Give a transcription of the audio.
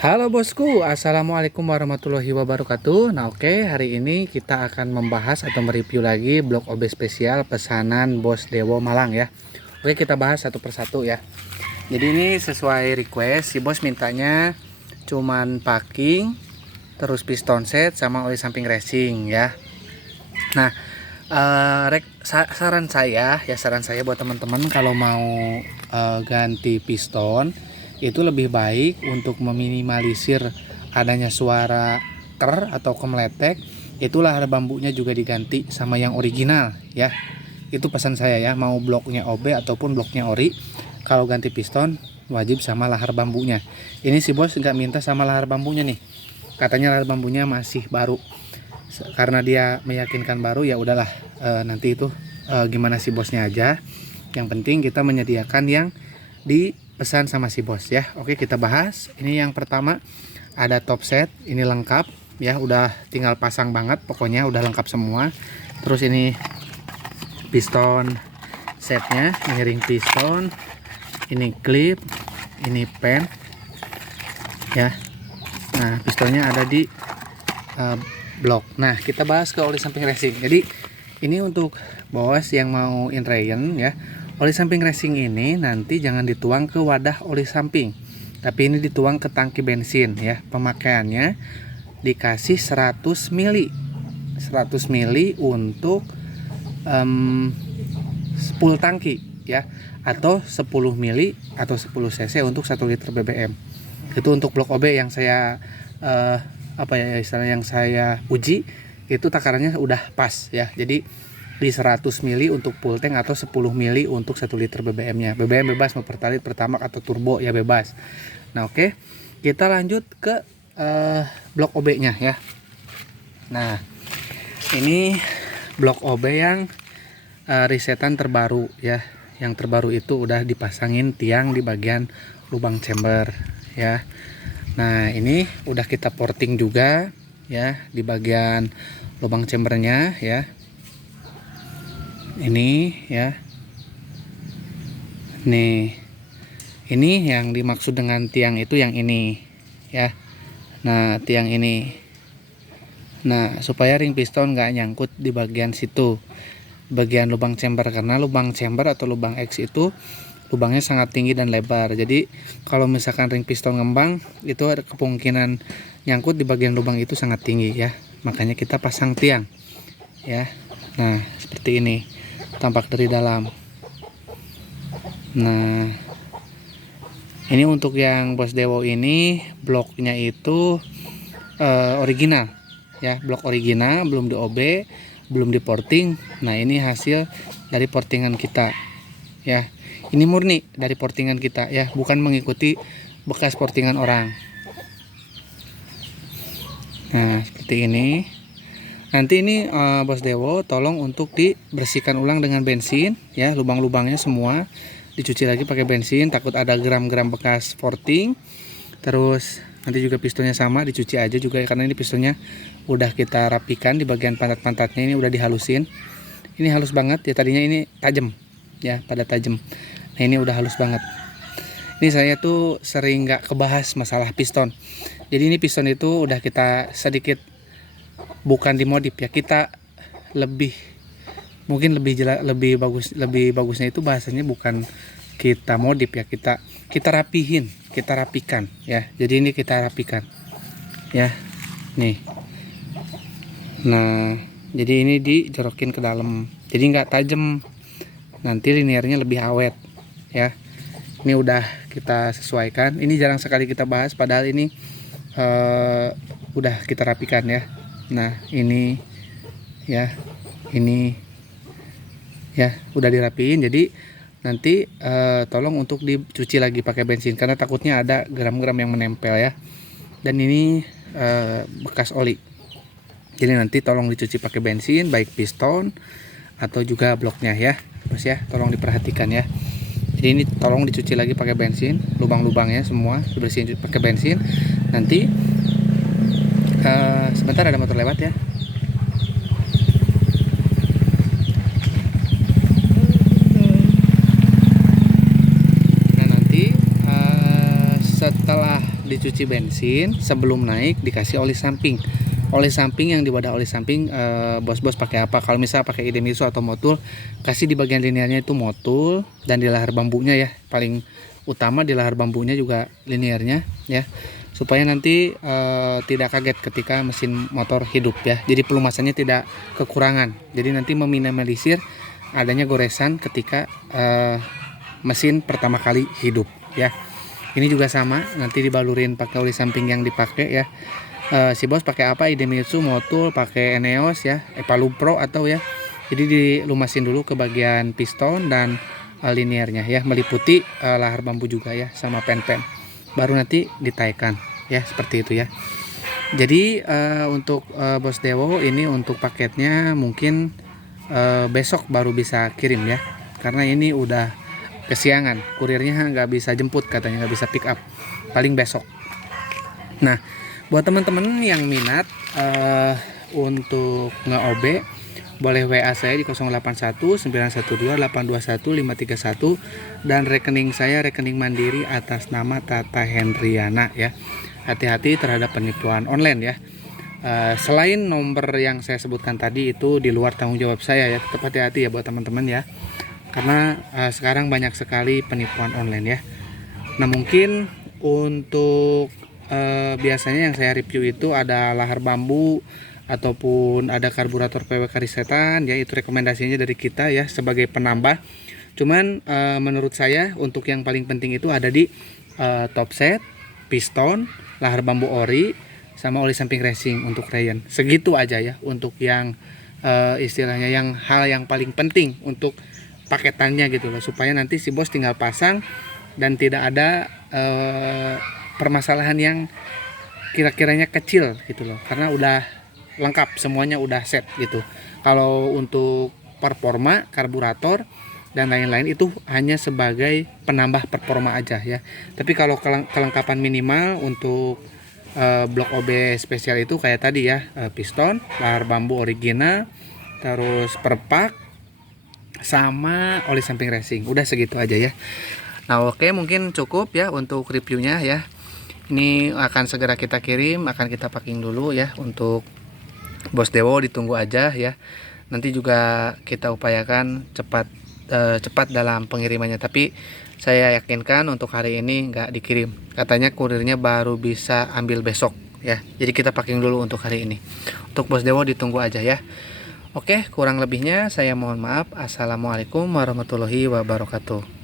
Halo bosku, assalamualaikum warahmatullahi wabarakatuh. Nah oke, hari ini kita akan membahas atau mereview lagi blok OB spesial pesanan Bos Dewo Malang ya. Oke, kita bahas satu persatu ya. Jadi ini sesuai request, si bos mintanya cuman packing, terus piston set sama oli samping racing ya. Nah, saran saya buat teman-teman kalau mau ganti piston itu lebih baik untuk meminimalisir adanya suara ker atau kemeletek, itulah bambunya juga diganti sama yang original ya. Itu pesan saya ya, mau bloknya OB ataupun bloknya ori, kalau ganti piston wajib sama lahar bambunya. Ini si bos nggak minta sama lahar bambunya nih, katanya lahar bambunya masih baru. Karena dia meyakinkan baru, ya udahlah, nanti itu gimana si bosnya aja. Yang penting kita menyediakan yang dipesan sama si bos ya. Oke, kita bahas. Ini yang pertama ada top set, ini lengkap ya, udah tinggal pasang banget, pokoknya udah lengkap semua. Terus ini piston setnya, ini ring piston, ini clip, ini pen ya. Nah, pistonnya ada di blok. Nah, kita bahas ke oli samping racing. Jadi ini untuk bos yang mau inrayan ya, oli samping racing ini nanti jangan dituang ke wadah oli samping, tapi ini dituang ke tangki bensin ya. Pemakaiannya dikasih 100 mili untuk full tangki ya, atau 10 mili atau 10 cc untuk 1 liter BBM. Itu untuk blok OB yang saya istilah yang saya uji, itu takarannya udah pas ya. Jadi di 100 mili untuk full tank atau 10 mili untuk 1 liter BBM-nya. BBM bebas, mau pertalite, pertamax atau turbo ya bebas. Nah oke, kita lanjut ke blok OB-nya ya. Nah, ini blok OB yang risetan terbaru ya. Yang terbaru itu udah dipasangin tiang di bagian lubang chamber ya. Nah, ini udah kita porting juga ya di bagian lubang chambernya ya. Ini ya. Nih. Ini yang dimaksud dengan tiang itu yang ini ya. Nah, tiang ini. Nah, supaya ring piston nggak nyangkut di bagian situ, bagian lubang chamber, karena lubang chamber atau lubang X itu lubangnya sangat tinggi dan lebar. Jadi kalau misalkan ring piston ngembang, itu ada kemungkinan nyangkut di bagian lubang itu sangat tinggi ya. Makanya kita pasang tiang ya. Nah, seperti ini tampak dari dalam. Nah, ini untuk yang Bos Dewo ini bloknya itu original ya, blok original, belum di OB, belum di porting. Nah, ini hasil dari portingan kita ya. Ini murni dari portingan kita ya, bukan mengikuti bekas portingan orang. Nah, seperti ini. Nanti ini Bos Dewo tolong untuk dibersihkan ulang dengan bensin ya, lubang-lubangnya semua dicuci lagi pakai bensin, takut ada gram-gram bekas porting. Terus nanti juga pistonnya sama dicuci aja juga ya, karena ini pistonnya udah kita rapikan di bagian pantat-pantatnya, ini udah dihalusin. Ini halus banget ya, tadinya ini tajam ya, pada tajam. Nah, ini udah halus banget. Ini saya tuh sering nggak kebahas masalah piston. Jadi ini piston itu udah kita sedikit bukan dimodif ya, kita lebih mungkin lebih bagusnya itu bahasanya bukan kita modif ya, kita rapikan ya. Jadi ini kita rapikan ya. Nih. Nah, jadi ini dijorokin ke dalam. Jadi nggak tajam. Nanti linearnya lebih awet ya. Ini udah kita sesuaikan. Ini jarang sekali kita bahas, padahal ini udah kita rapikan ya. Nah, ini ya, ini ya udah dirapiin. Jadi nanti tolong untuk dicuci lagi pakai bensin, karena takutnya ada gram-gram yang menempel ya. Dan ini bekas oli. Jadi nanti tolong dicuci pakai bensin, baik piston atau juga bloknya ya. Terus ya, tolong diperhatikan ya. Jadi ini tolong dicuci lagi pakai bensin, lubang-lubangnya semua dibersihin pakai bensin. Nanti sebentar, ada motor lewat ya. Nah, nanti setelah dicuci bensin, sebelum naik dikasih oli samping. Oli samping yang di wadah oli samping bos-bos pakai apa? Kalau misal pakai Idemitsu atau Motul, kasih di bagian linearnya itu Motul, dan di lahar bambunya ya, paling utama di lahar bambunya juga linearnya ya, supaya nanti tidak kaget ketika mesin motor hidup ya. Jadi pelumasannya tidak kekurangan. Jadi nanti meminimalisir adanya goresan ketika mesin pertama kali hidup ya. Ini juga sama, nanti dibalurin pakai oli samping yang dipakai ya. Si bos pakai apa? Idemitsu, Motul, pakai Eneos ya, Epalu Pro atau ya. Jadi dilumasin dulu ke bagian piston dan linearnya ya, meliputi lahar bambu juga ya, sama pen-pen. Baru nanti ditaikan ya, seperti itu ya. Jadi untuk Bos Dewo ini untuk paketnya mungkin besok baru bisa kirim ya, karena ini udah kesiangan, kurirnya nggak bisa jemput, katanya nggak bisa pick up, paling besok. Nah, buat teman-teman yang minat untuk nge-OB, boleh WA saya di 081 912 821 531, dan rekening saya rekening mandiri atas nama Tata Hendriana ya. Hati-hati terhadap penipuan online ya. Selain nomor yang saya sebutkan tadi itu di luar tanggung jawab saya ya, tetap hati-hati ya buat teman-teman ya, karena sekarang banyak sekali penipuan online ya. Nah, mungkin untuk biasanya yang saya review itu ada lahar bambu ataupun ada karburator PWK Risetan ya, itu rekomendasinya dari kita ya sebagai penambah. Cuman menurut saya untuk yang paling penting itu ada di top set, piston, lahar bambu ori, sama oli samping racing untuk Ryan. Segitu aja ya untuk yang istilahnya yang hal yang paling penting untuk paketannya gitu loh, supaya nanti si bos tinggal pasang dan tidak ada permasalahan yang kira-kiranya kecil gitu loh, karena udah lengkap semuanya, udah set gitu. Kalau untuk performa, karburator dan lain-lain itu hanya sebagai penambah performa aja ya. Tapi kalau kelengkapan minimal untuk blok OB spesial itu kayak tadi ya, piston, lahar bambu original, terus perpak, sama oli samping racing, udah segitu aja ya. Nah, oke, mungkin cukup ya untuk reviewnya ya. Ini akan segera kita kirim, akan kita packing dulu ya. Untuk Bos Dewo ditunggu aja ya. Nanti juga kita upayakan cepat dalam pengirimannya, tapi saya yakinkan untuk hari ini nggak dikirim, katanya kurirnya baru bisa ambil besok ya. Jadi kita packing dulu untuk hari ini. Untuk Bos Dewo ditunggu aja ya. Oke, kurang lebihnya saya mohon maaf. Assalamualaikum warahmatullahi wabarakatuh.